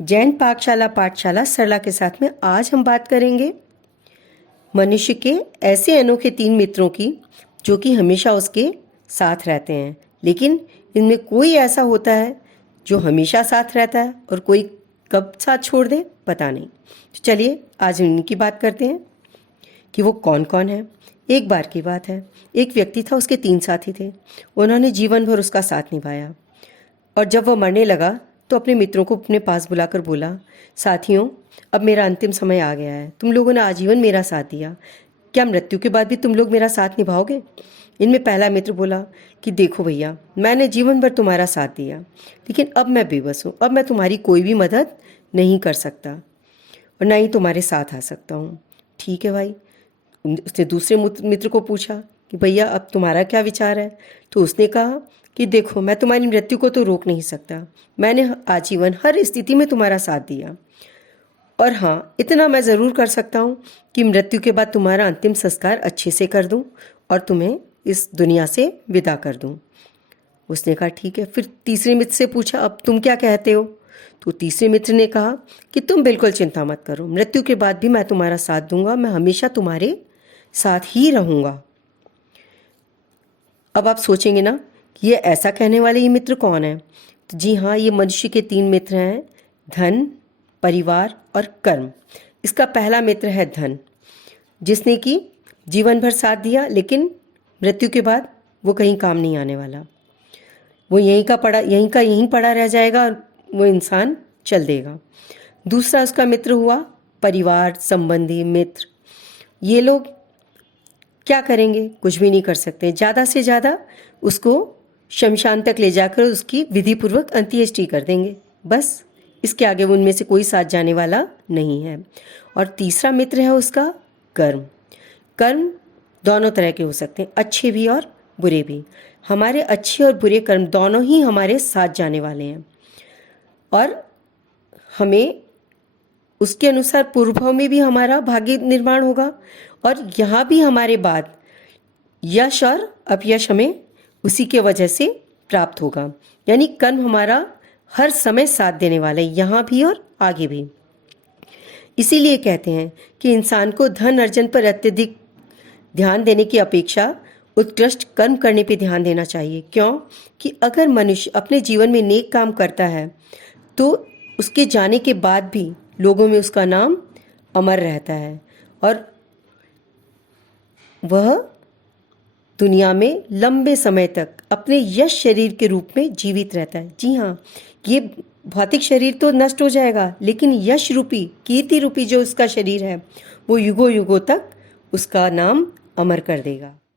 जैन पाकशाला पाठशाला सरला के साथ में आज हम बात करेंगे मनुष्य के ऐसे अनोखे 3 मित्रों की जो कि हमेशा उसके साथ रहते हैं, लेकिन इनमें कोई ऐसा होता है जो हमेशा साथ रहता है और कोई कब साथ छोड़ दे पता नहीं। तो चलिए आज इनकी बात करते हैं कि वो कौन कौन है। एक बार की बात है, एक व्यक्ति था, उसके 3 साथी थे। उन्होंने जीवन भर उसका साथ निभाया और जब वो मरने लगा तो अपने मित्रों को अपने पास बुलाकर बोला, साथियों, अब मेरा अंतिम समय आ गया है। तुम लोगों ने आजीवन मेरा साथ दिया, क्या मृत्यु के बाद भी तुम लोग मेरा साथ निभाओगे? इनमें पहला मित्र बोला कि देखो भैया, मैंने जीवन भर तुम्हारा साथ दिया, लेकिन अब मैं बेबस हूँ। अब मैं तुम्हारी कोई भी मदद नहीं कर सकता और ना ही तुम्हारे साथ आ सकता हूँ। ठीक है भाई। उसने दूसरे मित्र को पूछा कि भैया अब तुम्हारा क्या विचार है? तो उसने कहा कि देखो, मैं तुम्हारी मृत्यु को तो रोक नहीं सकता, मैंने आजीवन हर स्थिति में तुम्हारा साथ दिया, और हाँ, इतना मैं ज़रूर कर सकता हूँ कि मृत्यु के बाद तुम्हारा अंतिम संस्कार अच्छे से कर दूँ और तुम्हें इस दुनिया से विदा कर दूँ। उसने कहा ठीक है। फिर तीसरे मित्र से पूछा, अब तुम क्या कहते हो? तो तीसरे मित्र ने कहा कि तुम बिल्कुल चिंता मत करो, मृत्यु के बाद भी मैं तुम्हारा साथ दूंगा, मैं हमेशा तुम्हारे साथ ही रहूँगा। अब आप सोचेंगे ना कि ये ऐसा कहने वाले ये मित्र कौन है? तो जी हाँ, ये मनुष्य के 3 मित्र हैं, धन, परिवार और कर्म। इसका पहला मित्र है धन, जिसने कि जीवन भर साथ दिया, लेकिन मृत्यु के बाद वो कहीं काम नहीं आने वाला। वो यहीं पड़ा रह जाएगा और वो इंसान चल देगा। दूसरा उसका मित्र हुआ परिवार, संबंधी, मित्र। ये लोग क्या करेंगे? कुछ भी नहीं कर सकते। ज़्यादा से ज़्यादा उसको शमशान तक ले जाकर उसकी विधिपूर्वक अंत्येष्टि कर देंगे, बस। इसके आगे उनमें से कोई साथ जाने वाला नहीं है। और तीसरा मित्र है उसका कर्म। कर्म दोनों तरह के हो सकते हैं, अच्छे भी और बुरे भी। हमारे अच्छे और बुरे कर्म दोनों ही हमारे साथ जाने वाले हैं और हमें उसके अनुसार पूर्व में भी हमारा भाग्य निर्माण होगा और यहाँ भी हमारे बाद यश और अपयश हमें उसी के वजह से प्राप्त होगा। यानी कर्म हमारा हर समय साथ देने वाला है, यहाँ भी और आगे भी। इसीलिए कहते हैं कि इंसान को धन अर्जन पर अत्यधिक ध्यान देने की अपेक्षा उत्कृष्ट कर्म करने पर ध्यान देना चाहिए। क्यों? कि अगर मनुष्य अपने जीवन में नेक काम करता है तो उसके जाने के बाद भी लोगों में उसका नाम अमर रहता है और वह दुनिया में लंबे समय तक अपने यश शरीर के रूप में जीवित रहता है। जी हाँ, ये भौतिक शरीर तो नष्ट हो जाएगा, लेकिन यश रूपी, कीर्ति रूपी जो उसका शरीर है, वो युगों युगों तक उसका नाम अमर कर देगा।